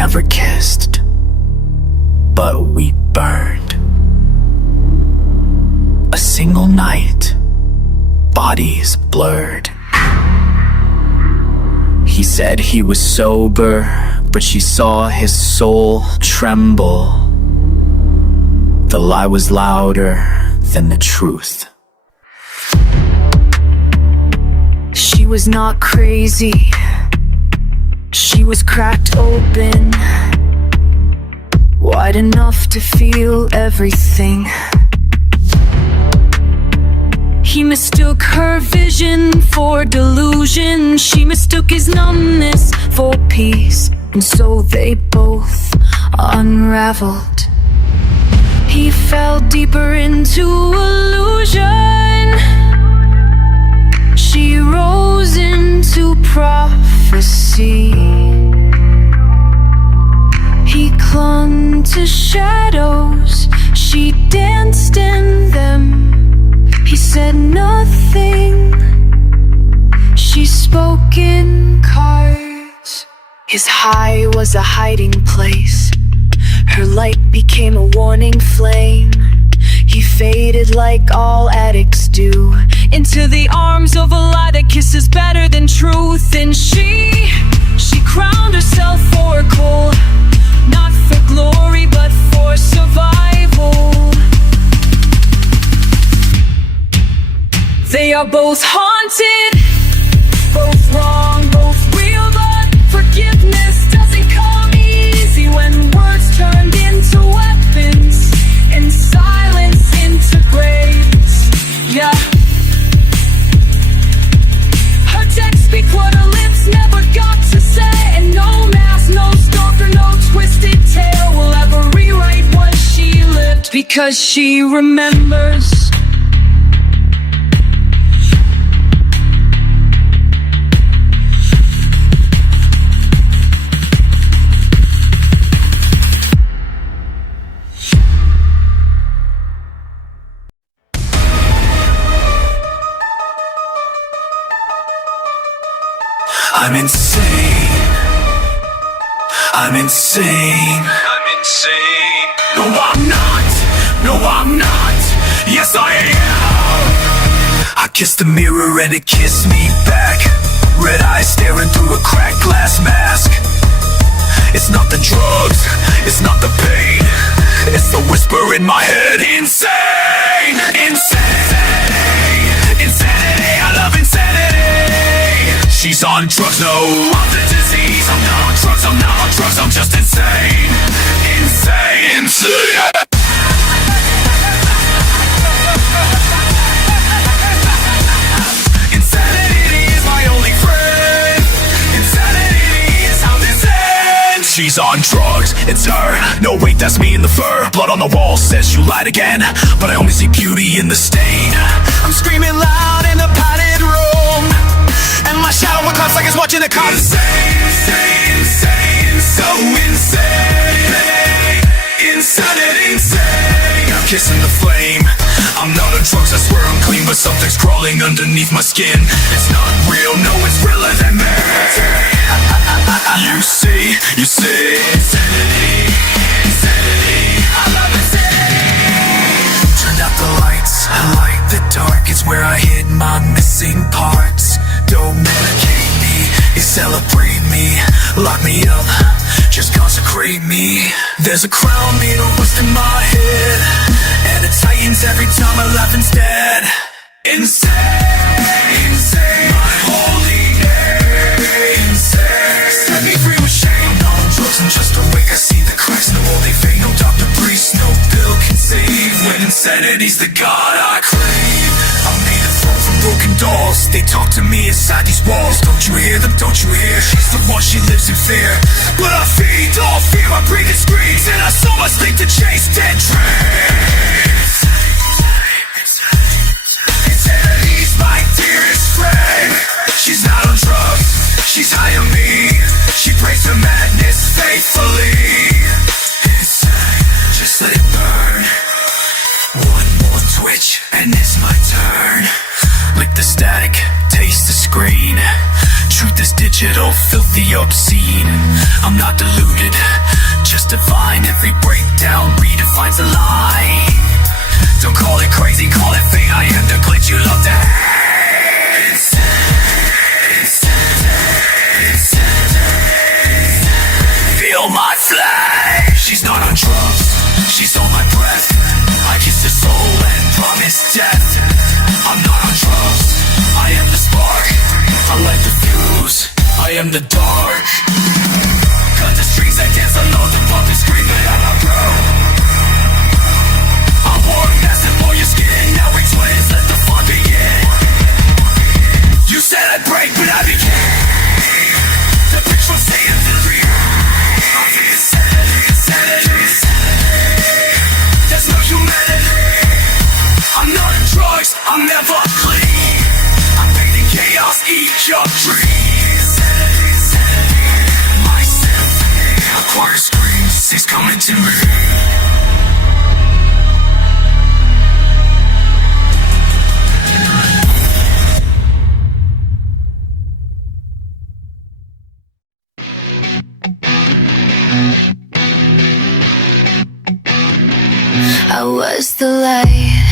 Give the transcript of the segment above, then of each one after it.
never kissed, but we burned. A single night, bodies blurred. He said he was sober, but she saw his soul tremble. The lie was louder than the truth. She was not crazy. She was cracked open, wide enough to feel everything. He mistook her vision for delusion. She mistook his numbness for peace, and so they both unraveled. He fell deeper into illusion. She rose into prophecy. He clung to shadows. She danced in them. He said nothing. She spoke in cards. His high was a hiding place. Her light became a warning flame. He faded like all addicts do, into the arms of a lie that kisses better than truth. And she crowned herself oracle, not for glory but for survival. They are both haunted, both wrong, both real, but forgiveness doesn't come easy when words turned into weapons and silence into graves. Yeah. Her texts speak what her lips never got to say, and no mask, no stalker, no twisted tale will ever rewrite what she lived, because she remembers. I'm insane. I'm insane. I'm insane. No, I'm not. No, I'm not. Yes, I am. I kissed the mirror and it kissed me back. Red eyes staring through a cracked glass mask. It's not the drugs, it's not the pain, it's the whisper in my head. Insane. Insane. Insanity. I love insanity. She's on drugs, no, I'm the disease. I'm not on drugs, I'm not on drugs, I'm just insane. Insane. Insane. Insanity is my only friend. Insanity is how this ends. She's on drugs, it's her. No, wait, that's me in the fur. Blood on the wall says you lied again, but I only see beauty in the stain. I'm screaming loud in the padded room, and my shadow cuts like it's watching the car. Insane, insane, insane, so insane. Insanity, insane. I'm kissing the flame. I'm not on drugs, I swear I'm clean, but something's crawling underneath my skin. It's not real, no, it's realer than me. You see, insanity, insanity. I love insanity. Turn out the lights, I light the dark. It's where I hid my missing parts. Don't medicate me, you celebrate me. Lock me up, just consecrate me. There's a crown made of rust in my head, and it tightens every time I laugh instead. Insane, insane, my holy name. Insane, set me free with shame. No drugs, I'm just awake, I see the cracks. No holy faith, no doctor, priest, no pill can save. When insanity's the god I crave, I'm made of foam from broken dolls. They talk to me inside these walls. Don't you hear them, don't you hear? She's the one, she lives in fear, but I feed all fear. My breathing screams, and I so much sleep to chase dead dreams. Insanity's my dearest friend. She's not on drugs, she's high on me. She prays to madness faithfully. Insane, just let it burn. One more twitch, and it's my turn. Lick the static, taste the screen. Truth is ditching digital, filthy, obscene. I'm not deluded, just divine. Every breakdown redefines a lie. Don't call it crazy, call it fate. I am the glitch you love to hate. Feel my flesh. She's not on drugs, she's on my breath. I kiss her soul and promise death. I'm not on drugs, I am the spark. I light the fuse, I am the dark. Cut the strings that dance alone, the puppet screaming out my bro. I wore a mask to blow your skin, now we twins, let the fun begin. You said I'd break, but I became the bitch from saying the real. I'm the insanity. There's no humanity. I'm not on drugs, I'm never clean. I'm painting chaos, eat your dreams. My symphony, a choir screams, it's coming to me. I was the light.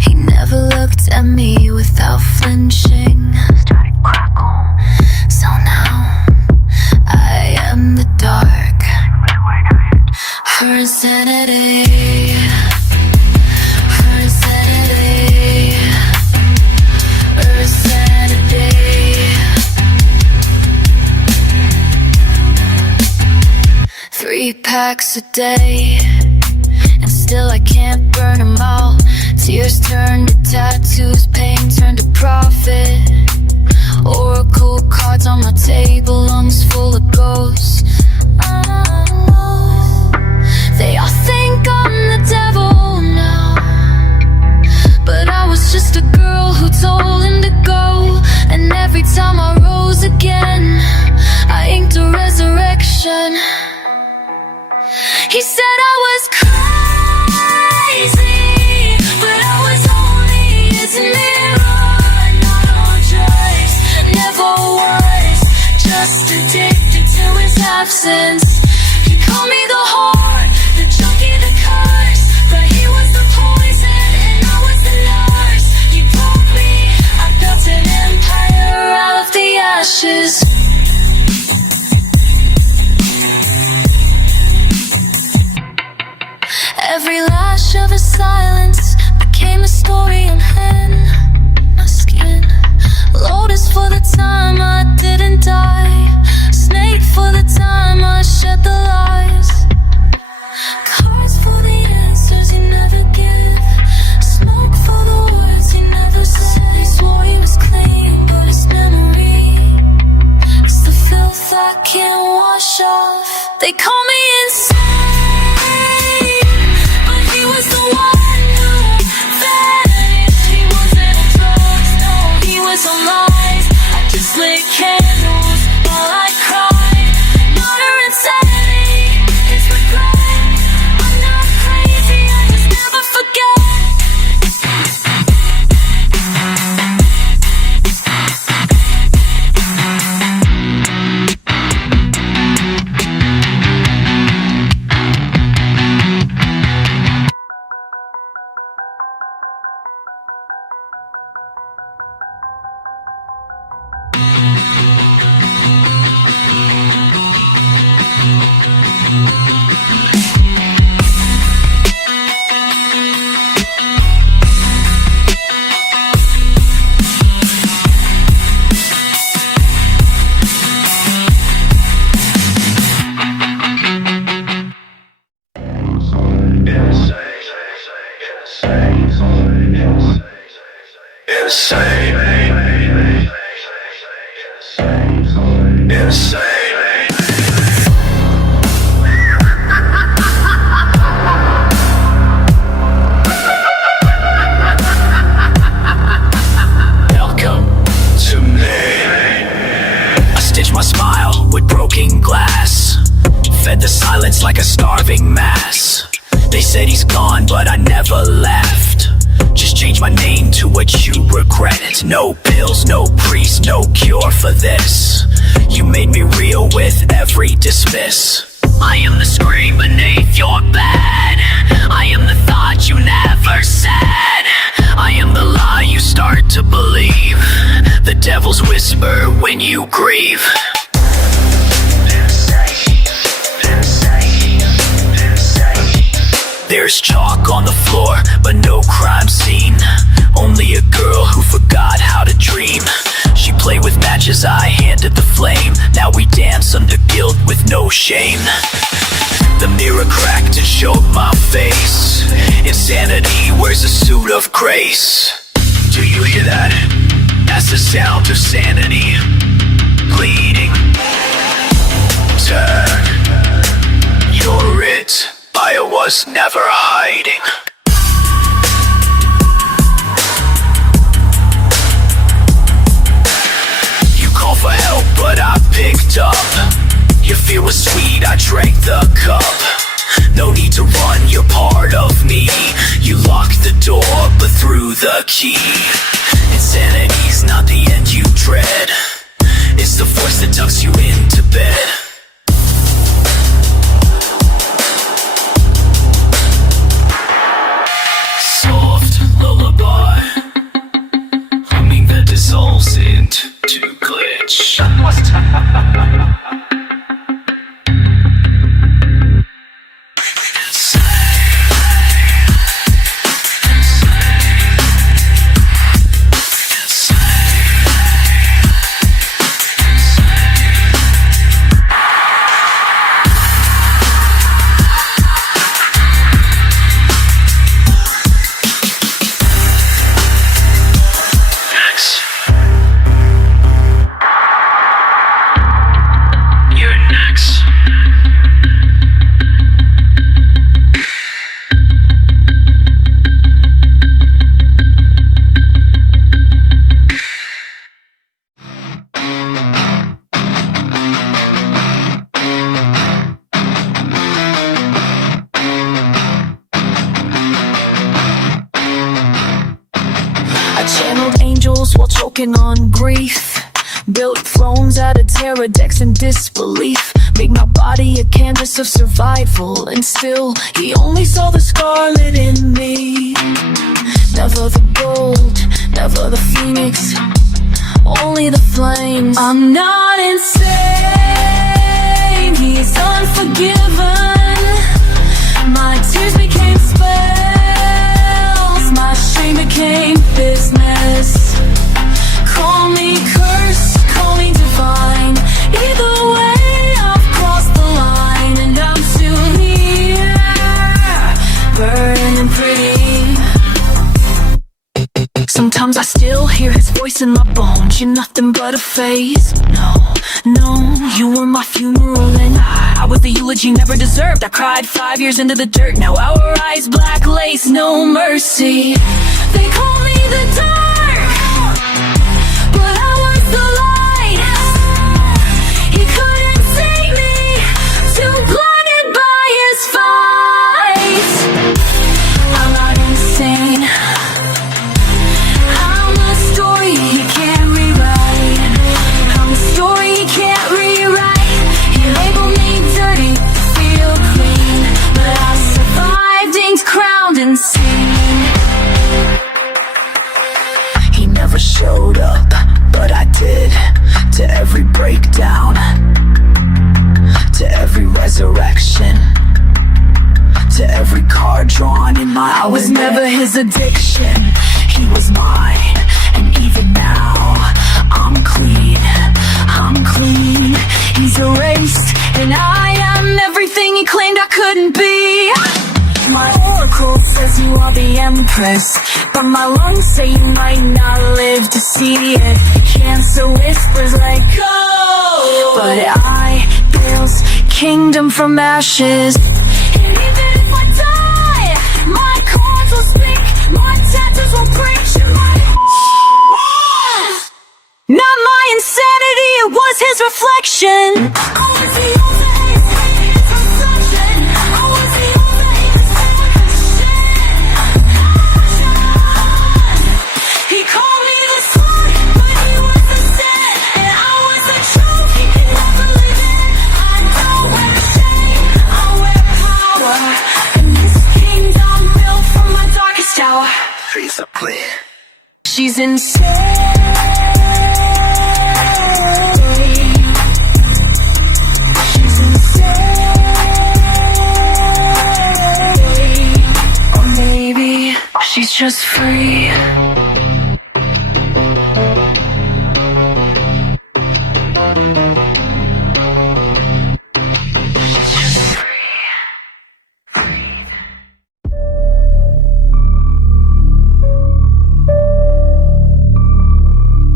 He never looked at me without flinching. Started crackle. So now I am the dark. Her insanity. Her insanity. Her sanity. 3 packs a day. Still I can't burn them all. Tears turn to tattoos, pain turn to profit. Oracle cards on my table, lungs full of ghosts. They all think I'm the devil now, but I was just a girl who told him to go. And every time I rose again, I inked a resurrection. He said I was crazy, but I was only his mirror. Not on drugs, never was, just addicted to his absence. He called me the whore, the junkie, the curse, but he was the poison and I was the nurse. He broke me, I built an empire out of the ashes. Every lash of his silence became a story unhand. My skin, lotus for the time I didn't die, snake for the time I shed the lies, cards for the answers he never give, smoke for the words he never said. He swore he was clean, but his memory is the filth I can't wash off. They call me insane, he was the one who vanished. He wasn't on drugs, no, he was on lies. I just lit candles while I cried. Not her insanity, it's regret. I'm not crazy, I just never forget. Just change my name to what you regret. No pills, no priest, no cure for this. You made me real with every dismiss. I am the scream beneath your bed. I am the thought you never said. I am the lie you start to believe. The devil's whisper when you grieve. There's chalk on the floor, but no crime scene. Only a girl who forgot how to dream. She played with matches, I handed the flame. Now we dance under guilt with no shame. The mirror cracked and showed my face. Insanity wears a suit of grace. Do you hear that? That's the sound of sanity. Bleeding. Turn. You're it. I was never hiding. You called for help, but I picked up. Your fear was sweet, I drank the cup. No need to run, you're part of me. You locked the door, but threw the key. Insanity's not the end you dread. It's the force that tucks you into bed. Lullaby, humming that dissolves into glitch. While choking on grief, built thrones out of terror decks and disbelief. Made my body a canvas of survival, and still he only saw the scarlet in me. Never the gold, never the phoenix, only the flames. I'm not insane, he's unforgiven. My tears became spells, my shame became business. Call me cursed, call me divine. Either way, I've crossed the line, and I'm soon here, burning pretty. Sometimes I still hear his voice in my bones. You're nothing but a phase. No, no, you were my funeral, and I was the eulogy never deserved. I cried 5 years into the dirt. Now our eyes black lace, no mercy. They call me the dark, but I was the light. He couldn't take me, too blinded by his fight. I'm not insane, I'm the story he can't rewrite. I'm the story he can't rewrite. He labeled me dirty to feel clean, but I survived, inked, crowned, insane. He never showed up, but I did. To every breakdown, to every resurrection, to every card drawn in my I was never his addiction, he was mine. And even now, I'm clean, I'm clean. He's erased, and I am everything he claimed I couldn't be. My oracle says you are the empress, but my lungs say you might not live to see it. Cancer whispers like go, but I build kingdom from ashes. And even if I die, my cards will speak, my tattoos will preach. Not my insanity, it was his reflection. She's insane. She's insane. Or maybe she's just free.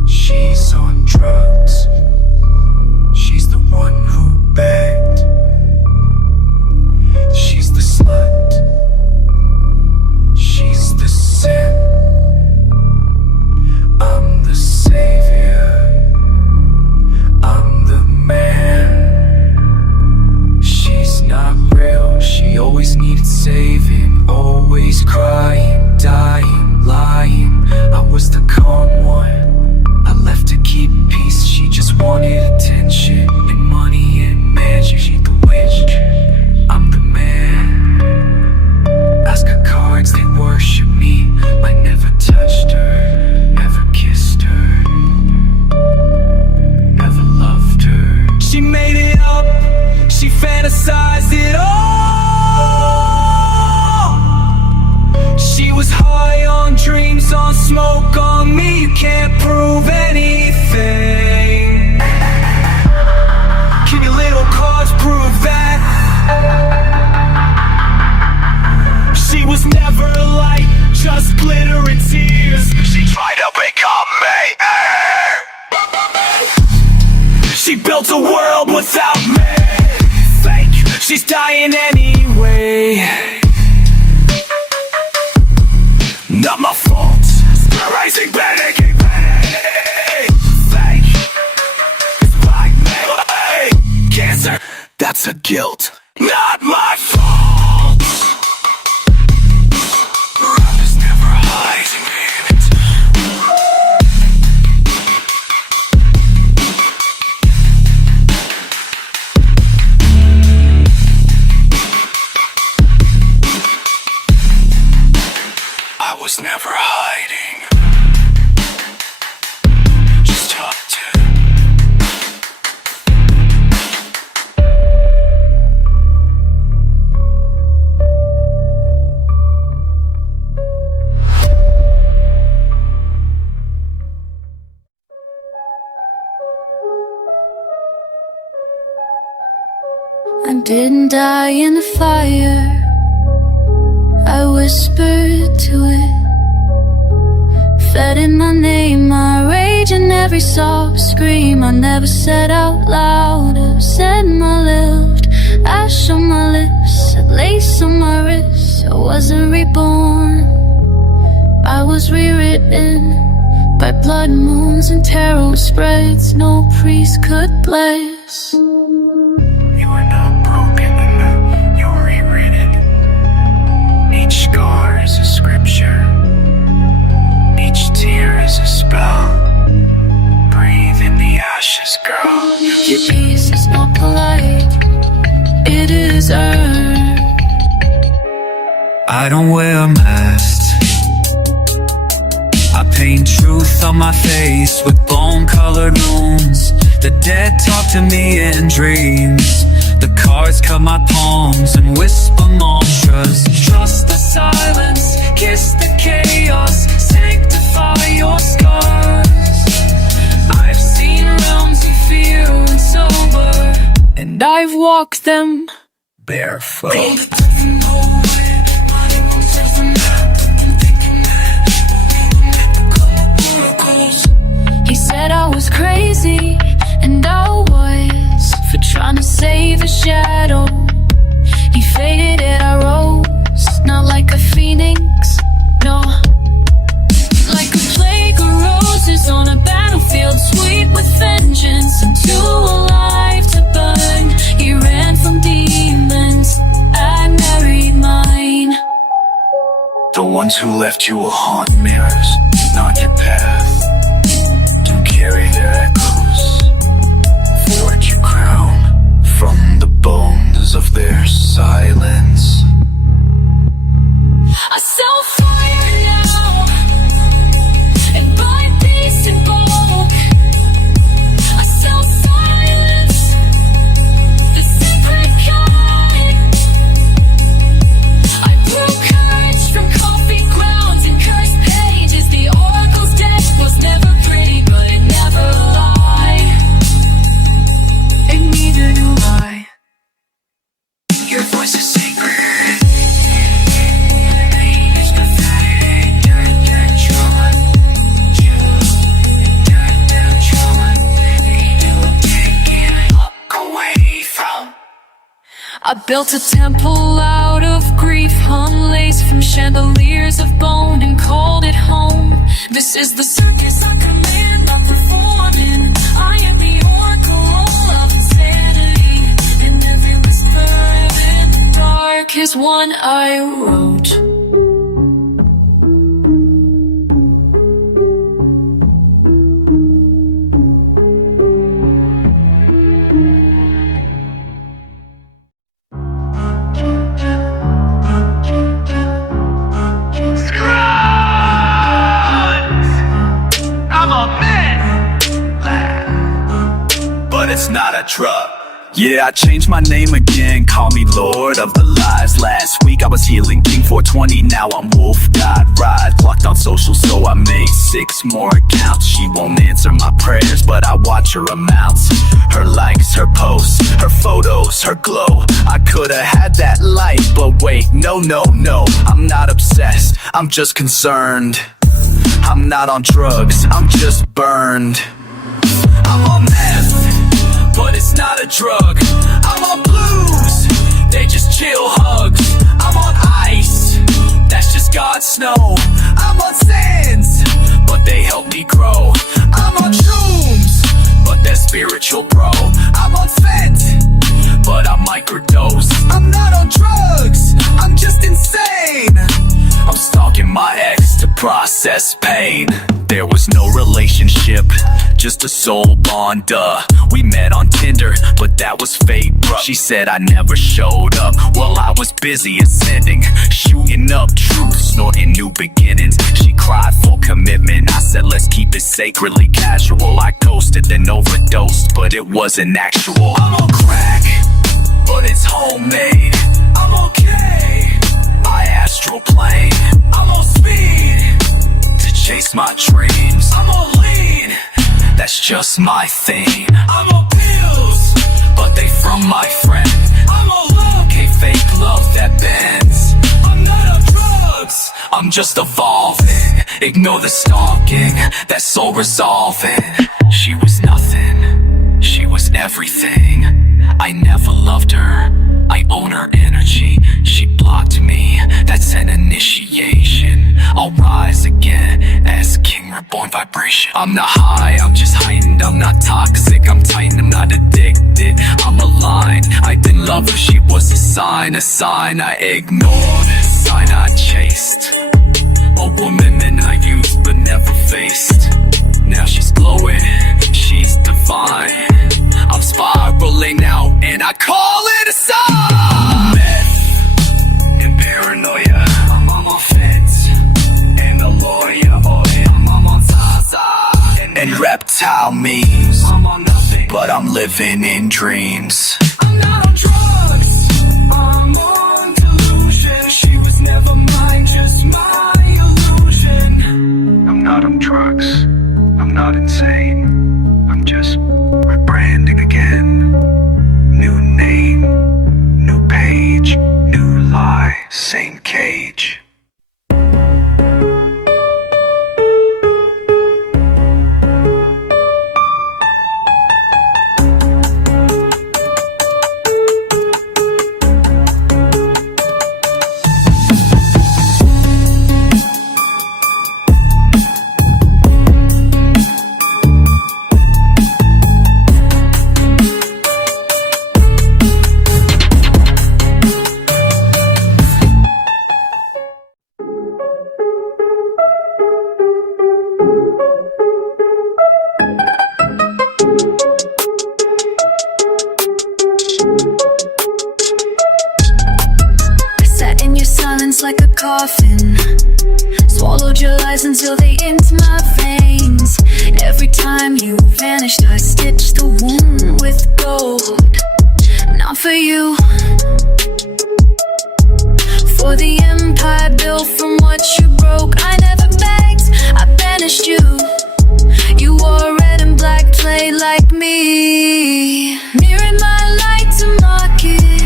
She's on drugs. She's the one who begged. She's the slut. She's the sin. I'm the savior. I'm the man. She's not real. She always needed saving. Always crying, dying, lying. I was the calm one. I left to keep peace, she just wanted attention and money and magic. She the witch, I'm the man. Ask her cards, they worship me. I never touched her, ever kissed her, ever loved her. She made it up, she fantasized it all. She was high on dreams, on smoke, on me. You can't prove anything. Keep your little cards, prove that. She was never light, just glitter and tears. She tried to become me. She built a world without me. Fake, she's dying anyway. Not my fault. Rising panic. Fake. It's blackmail. Cancer. That's a guilt. Not my fault. Rappers never hiding it. I was never hiding. Just talk to. I didn't die in the fire. I whispered to it, fed in my name, my rage in every soft scream. I never said out loud, I said my lips, ash on my lips, lace on my wrist. I wasn't reborn, I was rewritten by blood moons and tarot spreads no priest could bless. You are not broken, you're rewritten. Each scar is a scripture. Each tear is a spell. Breathe in the ashes, girl. Your peace is not polite, it is earned. I don't wear masks. I paint truth on my face with bone-colored moons. The dead talk to me in dreams. The cards cut my palms and whisper mantras. Trust the silence, kiss the chaos, sanctify your scars. I've seen realms you fear and sober, and I've walked them barefoot. He said I was crazy, and I was, for trying to save a shadow. He faded and I rose, not like a phoenix, no. Like a plague of roses on a battlefield, sweet with vengeance, and too alive to burn. He ran from demons, I married mine. The ones who left you will haunt mirrors, not your path. Don't carry their echoes. Forge your crown from the bones of their silence. I set fire now, and I built a temple out of grief, hung lace from chandeliers of bone, and called it home. This is the circus I command, not performing. I am the oracle of insanity, and every whisper in the dark is one I wrote. But it's not a drug. Yeah, I changed my name again, call me Lord of the Lies. Last week I was healing King 420, now I'm Wolf God Ride. Blocked on social, so I made 6 more accounts. She won't answer my prayers, but I watch her amounts. Her likes, her posts, her photos, her glow. I could've had that life, but wait, no, I'm not obsessed, I'm just concerned. I'm not on drugs, I'm just burned. I'm on meth, but it's not a drug. I'm on blues, they just chill hugs. I'm on ice, that's just God's snow. I'm on sands, but they help me grow. I'm on shrooms, but they're spiritual, bro. I'm on fent, but I microdose. I'm not on drugs, I'm just insane. I'm stalking my ex to process pain. There was no relationship, just a soul bond, We met on Tinder, but that was fake, bruh. She said I never showed up, well I was busy ascending, shooting up truth, snorting new beginnings. She cried for commitment, I said let's keep it sacredly casual. I ghosted, then overdosed, but it wasn't actual. I'm on crack, but it's homemade. I'm okay, my astral plane. I'm on speed to chase my dreams. I'm on lean, that's just my thing. I'm on pills, but they from my friend. I'm on love, a fake love that bends. I'm not on drugs, I'm just evolving. Ignore the stalking, that's soul resolving. She was nothing, she was everything. I never loved her, I own her energy. She blocked me, that's an initiation. I'll rise again as king reborn vibration. I'm not high, I'm just heightened. I'm not toxic, I'm tightened, I'm not addicted. I'm aligned, I didn't love her, she was a sign I ignored, a sign I chased. A woman that I used but never faced. Now she's glowing, she's divine. I'm spiraling out and I call it a sign. Meth and paranoia, I'm on my fence. And the lawyer, oh yeah, I'm on Zaza. And reptile memes, I'm on nothing, but I'm living in dreams. I'm not on drugs, I'm on delusion. She was never mine, just my illusion. I'm not on drugs, I'm not insane, I'm just rebranding again. New name, new page, new lie, same cage. Like a coffin, swallowed your lies until they into my veins. Every time you vanished, I stitched the wound with gold. Not for you, for the empire built from what you broke. I never begged, I banished you. You wore red and black, play like me. Mirrored my light to mock it,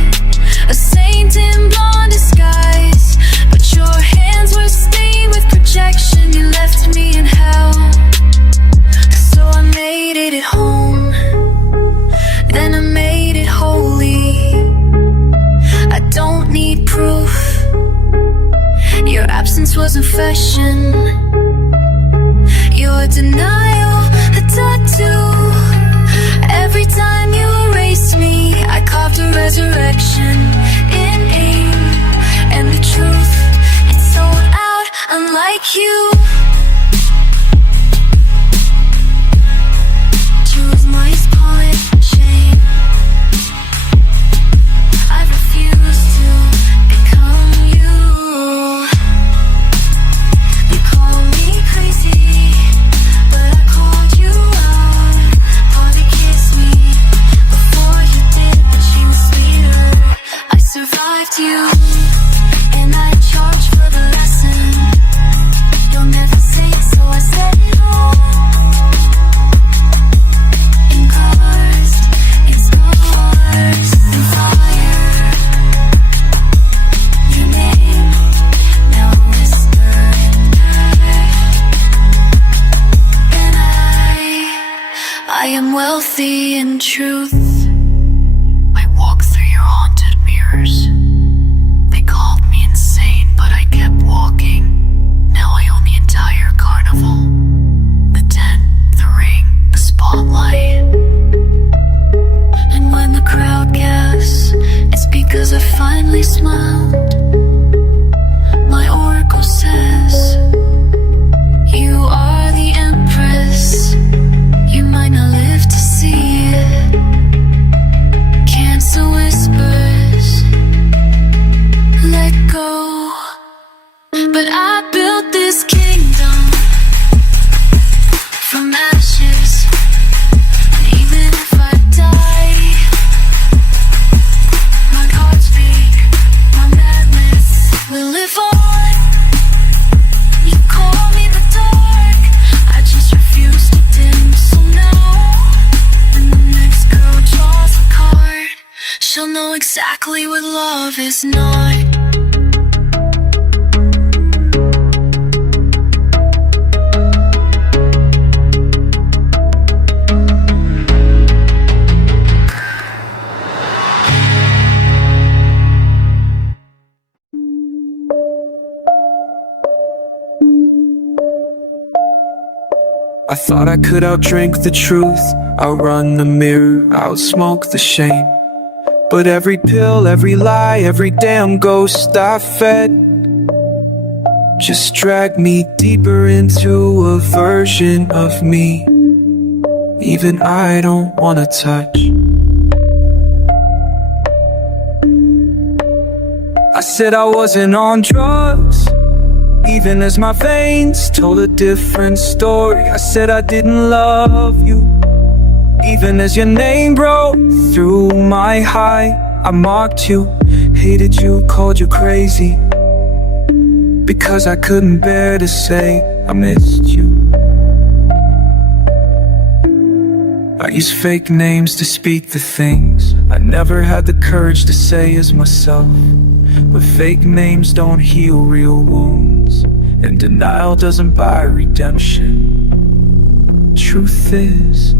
a saint in blonde disguise. But your hands were stained with projection. You left me in hell, so I made it at home. Then I made it holy. wasn't fashion. Your denial, a tattoo. Every time you erased me, I carved a resurrection in ink. And the truth, it's sold out, unlike you. Choose my spot, shame. I refuse to become you. You call me crazy, but I called you out. Probably kissed me before you did, but she was sweeter. I survived you, and I charged for the lesson. You'll never say it, so I said no. In cars, in scars, in fire. Your name now whisper in dirt. And I am wealthy in truth. I walk through your haunted mirrors. They called me insane, but I kept walking. Now I own the entire carnival. The tent, the ring, the spotlight. And when the crowd gasps, it's because I finally smiled. My oracle says, you are the empress. You might not live to see it. Cancer whispers, let go. But I built this kingdom from ashes. And even if I die, my cards speak, my madness will live on. You call me the dark, I just refuse to dim. So now, when the next girl draws a card, she'll know exactly what love is not. I thought I could outdrink the truth, outrun the mirror, outsmoke the shame. But every pill, every lie, every damn ghost I fed just dragged me deeper into a version of me even I don't wanna touch. I said I wasn't on drugs, even as my veins told a different story. I said I didn't love you, even as your name broke through my high. I mocked you, hated you, called you crazy, because I couldn't bear to say I missed you. I used fake names to speak the things I never had the courage to say as myself. But fake names don't heal real wounds, and denial doesn't buy redemption. Truth is,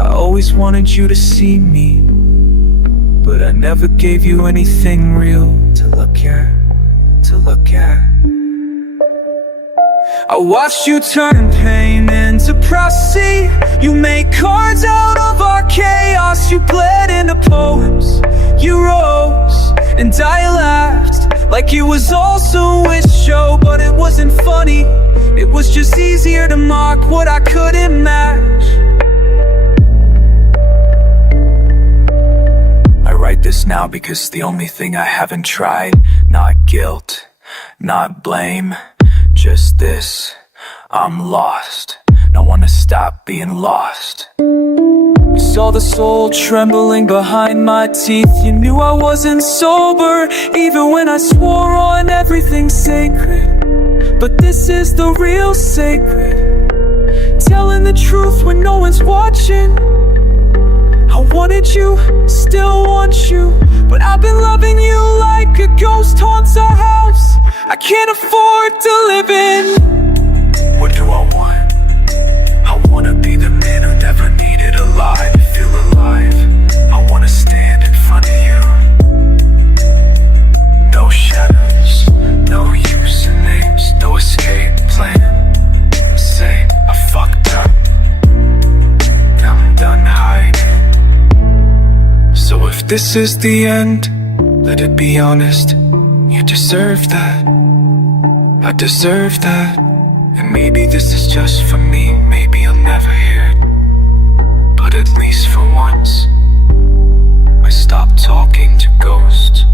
I always wanted you to see me, but I never gave you anything real to look at. I watched you turn pain into prophecy. You made cards out of our chaos. You bled into poems. You rose and I laughed like it was also a show, but it wasn't funny. It was just easier to mock what I couldn't match. I write this now because it's the only thing I haven't tried. Not guilt, not blame, just this. I'm lost, don't wanna stop being lost. You saw the soul trembling behind my teeth. You knew I wasn't sober, even when I swore on everything sacred. But this is the real sacred, telling the truth when no one's watching. I wanted you, still want you, but I've been loving you like a ghost haunts a house I can't afford to live in. What do I want? I wanna be the man who never needed a lie to feel alive. I wanna stand in front of you. No shadows, no use in names. this is the end, let it be honest. You deserve that, I deserve that. And maybe this is just for me, maybe I'll never hear it. But at least for once, I stopped talking to ghosts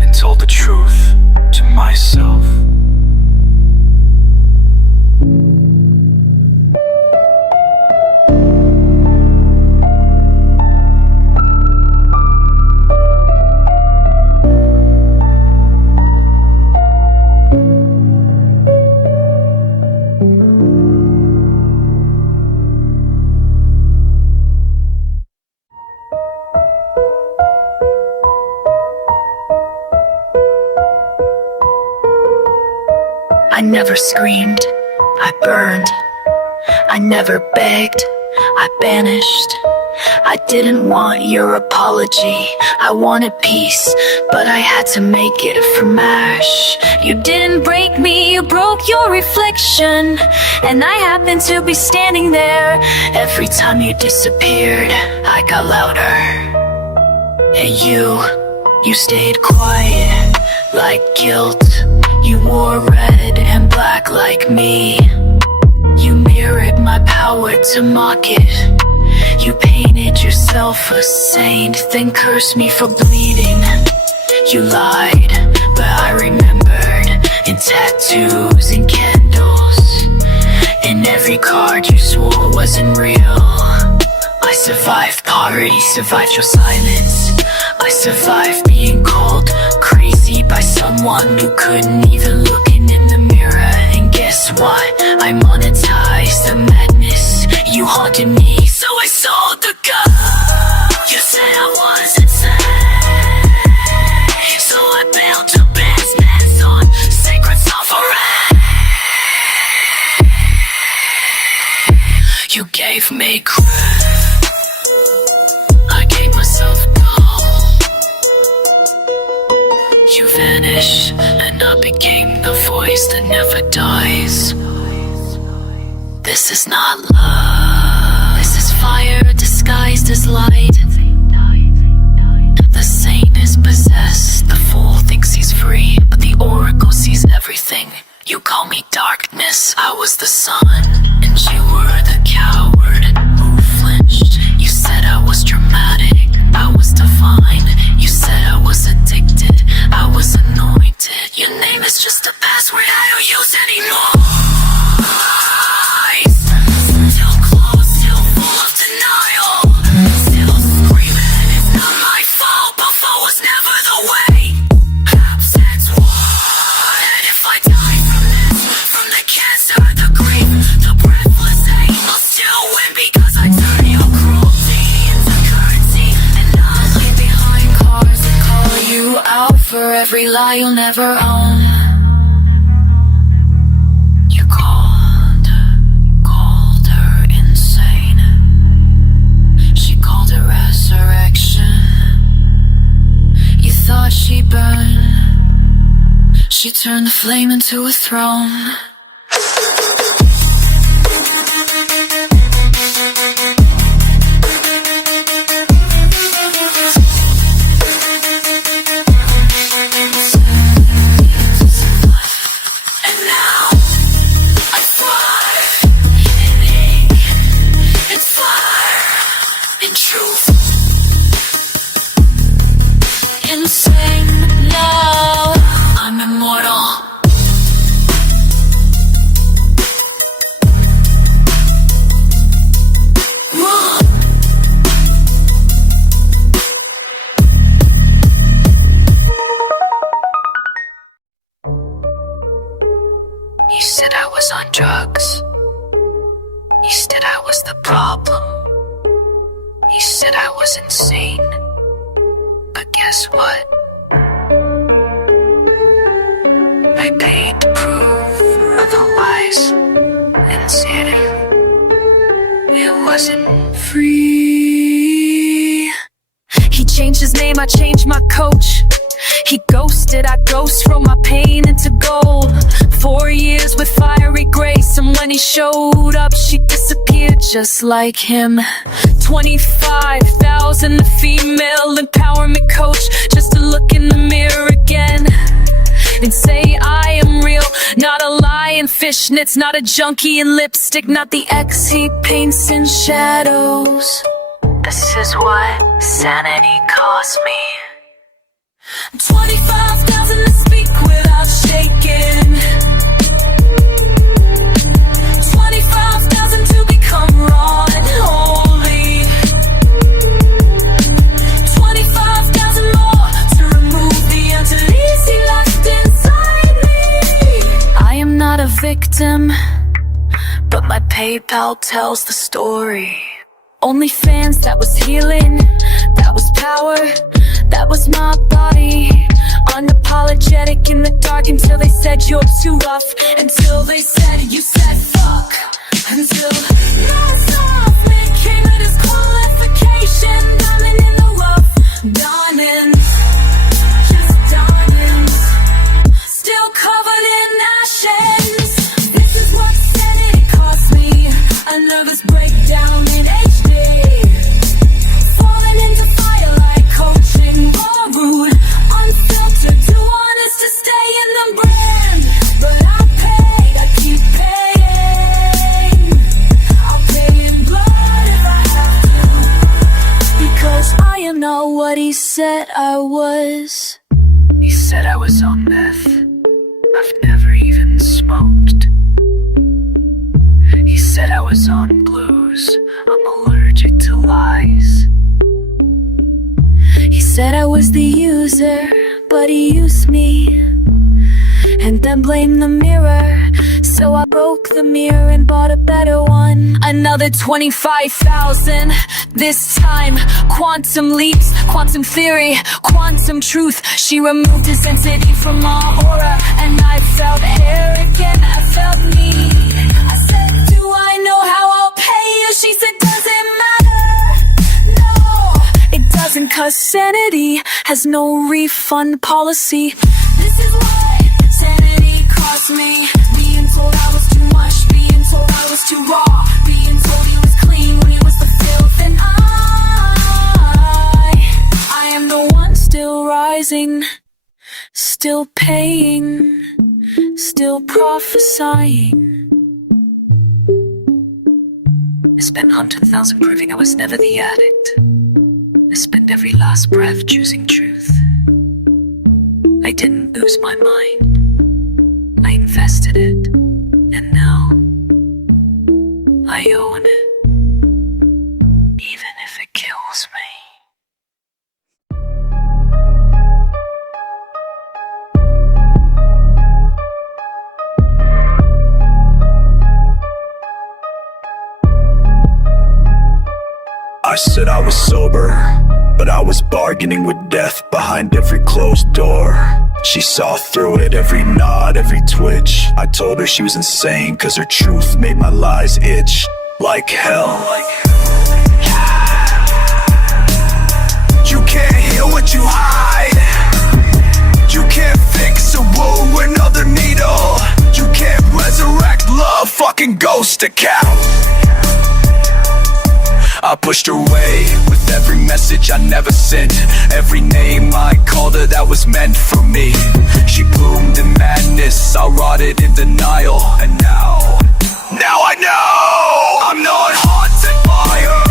and told the truth to myself. I never screamed, I burned. I never begged, I banished. I didn't want your apology, I wanted peace, but I had to make it from ash. You didn't break me, you broke your reflection, and I happened to be standing there. Every time you disappeared, I got louder. And you stayed quiet, like guilt. You wore red and black like me. You mirrored my power to mock it. You painted yourself a saint, then cursed me for bleeding. You lied, but I remembered, in tattoos and candles. And every card you swore wasn't real. I survived poverty, survived your silence. I survived being called crazy by someone who couldn't even look in the mirror. And guess what? I monetized the madness. You haunted me, so I sold the gun. You said I was insane, so I built a business on sacred suffering. You gave me credit, I gave myself gold. You vanished, and I became the voice that never dies. This is not love, this is fire disguised as light. The saint is possessed, the fool thinks he's free, but the oracle sees everything. You call me darkness, I was the sun, and you were the coward who flinched. You said I was dramatic, I was divine. You said I was addicted, I was anointed. Your name is just a password I don't use anymore. Still closed, still full of denial. Still screaming, it's not my fault. Before was never the way. Absence what? And if I die from this, from the cancer, the grief, the breathless ache, I'll still win because I turn your cruelty into currency. And I'll leave behind cars that call you out for every lie you'll never own. You called her insane. She called it resurrection. You thought she'd burn, she turned the flame into a throne. And now I thrive in ink and fire and truth. Insane now, I'm immortal. You said I was on drugs. You said I was the problem. You said I was insane. But guess what? I paid to prove otherwise. Insanity. It wasn't free. He changed his name, I changed my coach. He ghosted, I ghost from my pain into gold. 4 years with fiery grace, and when he showed up, she disappeared just like him. 25,000, the female empowerment coach, just to look in the mirror again and say I am real, not a lie in fishnets, not a junkie in lipstick, not the ex he paints in shadows. This is what sanity cost me. 25,000 to speak without shaking, 25,000 to become raw and holy, 25,000 more to remove the emptiness he left inside me. I am not a victim, but my PayPal tells the story. OnlyFans, that was healing, that was power, that was my body. Unapologetic in the dark until they said you're too rough, until they said you said fuck, until non-stop man came a disqualification. Diamond in the rough, diamonds, just diamonds, still covered in ashes. This is what sanity cost me, a nervous breakdown in HD, falling into fire like coaching, raw, rude, unfiltered, too honest to stay in the brand. But I paid, I keep paying, I'll pay in blood if I have to, because I am not what he said I was. He said I was on meth, I've never even smoked. He said I was on blues, I'm allergic to lies. He said I was the user, but he used me, and then blamed the mirror. So I broke the mirror and bought a better one. Another 25,000, this time quantum leaps, quantum theory, quantum truth. She removed his entity from my aura, and I felt arrogant, I felt me. I said, do I know how I'll pay you? She said, does it matter? No, it doesn't, cause sanity has no refund policy. This is why sanity cost me. Being told I was too much, being told I was too raw, being told he was clean when he was the filth. And I am the one still rising, still paying, still prophesying. I spent 100,000 proving I was never the addict. I spent every last breath choosing truth. I didn't lose my mind, I invested it, and now I own it, even if it kills me. I said I was sober, but I was bargaining with death behind every closed door. She saw through it, every nod, every twitch. I told her she was insane, cause her truth made my lies itch like hell. You can't heal what you hide. You can't fix a wound with another needle. You can't resurrect love, fucking ghost account. I pushed her away with every message I never sent, every name I called her that was meant for me. She bloomed in madness, I rotted in denial, and now I know I'm not haunted by her.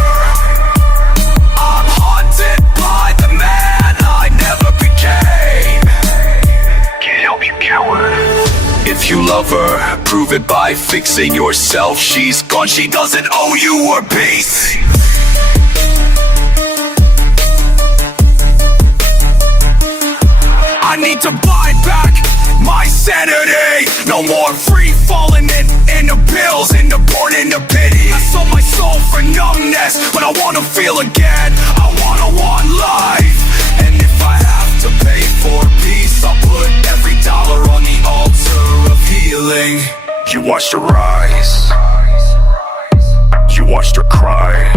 I'm haunted by the man I never became. Can't help you, coward. If you love her, prove it by fixing yourself. She's gone, she doesn't owe you her peace. I need to buy back my sanity. No more free falling into pills, into porn, into pity. I sold my soul for numbness, but I wanna feel again. I wanna want life, and if I have to pay for peace, I'll put every dollar on the altar of healing. You watched her rise, you watched her cry,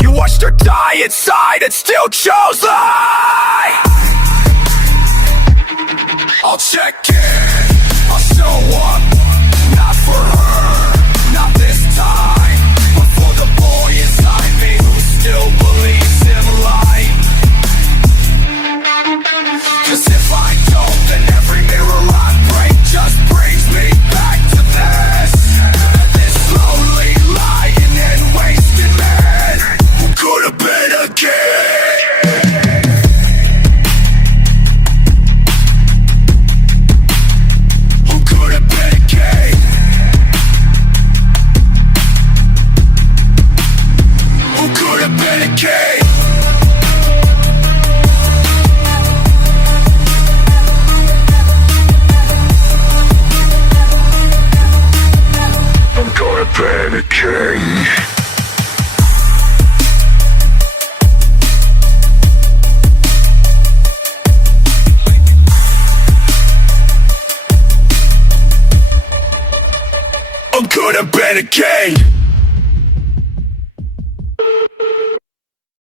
you watched her die inside and still chose life. I'll check in I'll show up, not for her, not this time, but for the boy inside me who still believes in light. 'Cause if I don't, then every mirror I break just brings me back to this lonely lying and wasted man who could have been a kid. Who could have been a kid. Who could have been a kid. I'm gonna be a king. I'm gonna be a king.